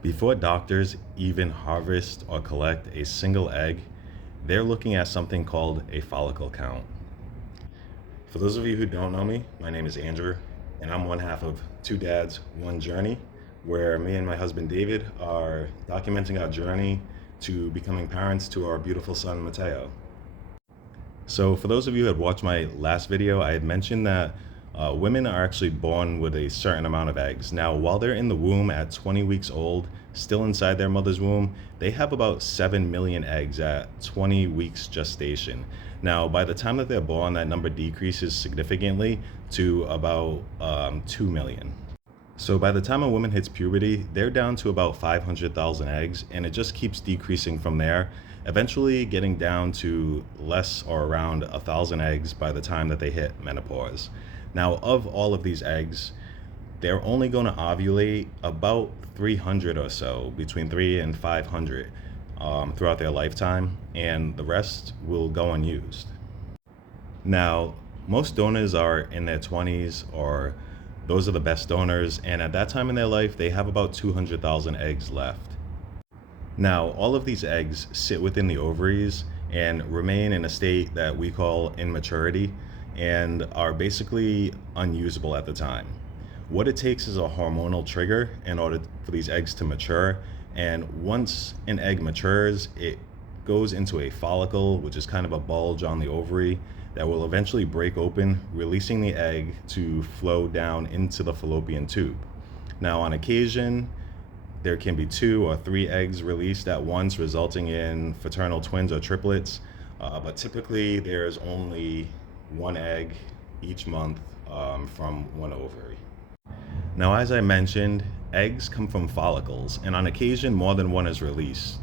Before doctors even harvest or collect a single egg, they're looking at something called a follicle count. For those of you who don't know me, my name is Andrew, and I'm one half of Two Dads, One Journey, where me and my husband David are documenting our journey to becoming parents to our beautiful son Mateo. So, for those of you who had watched my last video, I had mentioned that women are actually born with a certain amount of eggs. Now, while they're in the womb at 20 weeks old, still inside their mother's womb, they have about 7 million eggs at 20 weeks gestation. Now, by the time that they're born, that number decreases significantly to about 2 million. So by the time a woman hits puberty, they're down to about 500,000 eggs, and it just keeps decreasing from there, eventually getting down to less or around 1,000 eggs by the time that they hit menopause. Now, of all of these eggs, they're only going to ovulate about 300 or so, between 3 and 500 throughout their lifetime, and the rest will go unused. Now, most donors are in their 20s, or those are the best donors, and at that time in their life, they have about 200,000 eggs left. Now, all of these eggs sit within the ovaries and remain in a state that we call immaturity and are basically unusable at the time. What it takes is a hormonal trigger in order for these eggs to mature, and once an egg matures, it goes into a follicle, which is kind of a bulge on the ovary that will eventually break open, releasing the egg to flow down into the fallopian tube. Now, on occasion, there can be 2 or 3 eggs released at once, resulting in fraternal twins or triplets, but typically there's only 1 egg each month from 1 ovary. Now, as I mentioned, eggs come from follicles, and on occasion, more than 1 is released.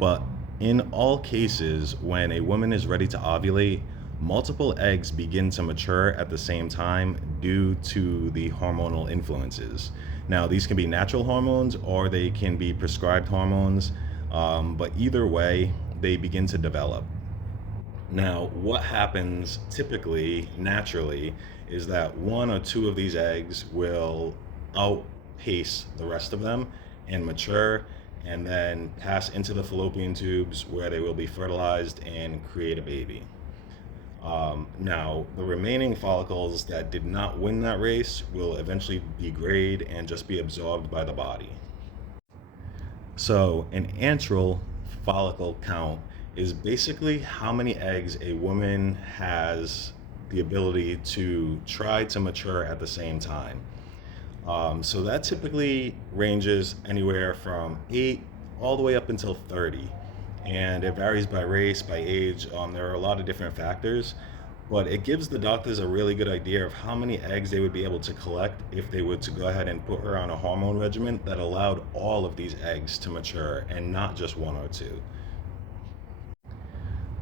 But in all cases, when a woman is ready to ovulate, multiple eggs begin to mature at the same time due to the hormonal influences. Now, these can be natural hormones or they can be prescribed hormones, but either way, they begin to develop. Now, what happens typically, naturally, is that 1 or 2 of these eggs will outpace the rest of them and mature and then pass into the fallopian tubes where they will be fertilized and create a baby. Now, the remaining follicles that did not win that race will eventually degrade and just be absorbed by the body. So, an antral follicle count is basically how many eggs a woman has the ability to try to mature at the same time. So that typically ranges anywhere from 8 all the way up until 30. And it varies by race, by age. There are a lot of different factors, but it gives the doctors a really good idea of how many eggs they would be able to collect if they were to go ahead and put her on a hormone regimen that allowed all of these eggs to mature and not just 1 or 2.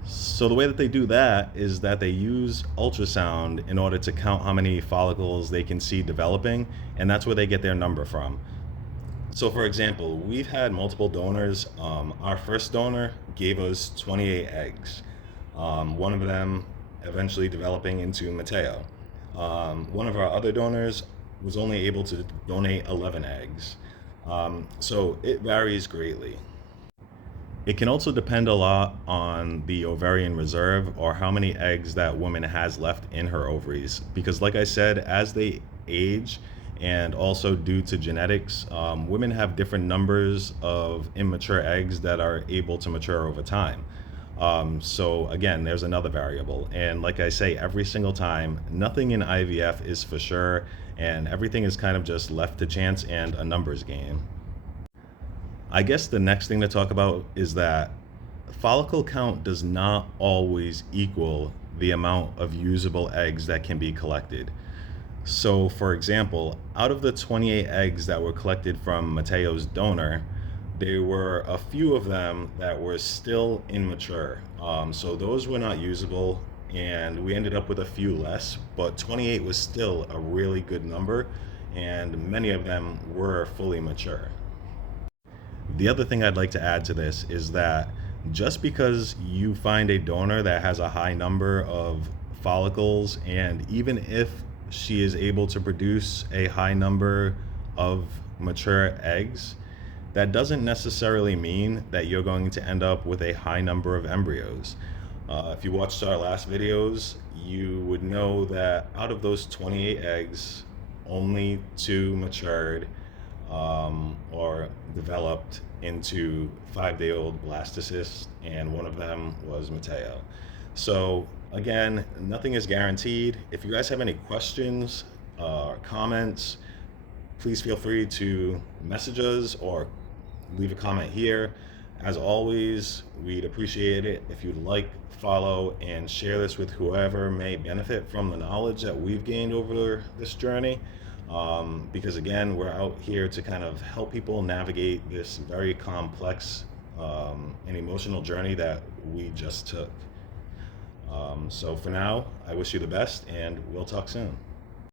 So the way that they do that is that they use ultrasound in order to count how many follicles they can see developing, and that's where they get their number from. So for example, we've had multiple donors. Our first donor gave us 28 eggs. One of them eventually developing into Mateo. One of our other donors was only able to donate 11 eggs. So it varies greatly. It can also depend a lot on the ovarian reserve or how many eggs that woman has left in her ovaries. Because like I said, as they age and also due to genetics, women have different numbers of immature eggs that are able to mature over time. So again, there's another variable. And like I say, every single time, nothing in IVF is for sure, and everything is kind of just left to chance and a numbers game. I guess the next thing to talk about is that follicle count does not always equal the amount of usable eggs that can be collected. So, for example, out of the 28 eggs that were collected from Mateo's donor, there were a few of them that were still immature. So those were not usable, and we ended up with a few less, but 28 was still a really good number, and many of them were fully mature. The other thing I'd like to add to this is that just because you find a donor that has a high number of follicles, and even if she is able to produce a high number of mature eggs, that doesn't necessarily mean that you're going to end up with a high number of embryos. If you watched our last videos, you would know that out of those 28 eggs, only two matured or developed into 5-day-old blastocysts, and one of them was Mateo. So again, nothing is guaranteed. If you guys have any questions or comments, please feel free to message us or leave a comment here. As always, we'd appreciate it if you'd like, follow, and share this with whoever may benefit from the knowledge that we've gained over this journey. Because again, we're out here to kind of help people navigate this very complex and emotional journey that we just took. So for now, I wish you the best, and we'll talk soon.